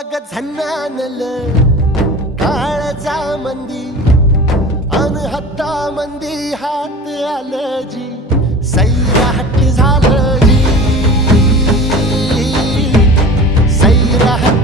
अग झन्नानल काळजा मंदी अन हत्ता मंदी हात आलं जी सैराट झालं जी सैराट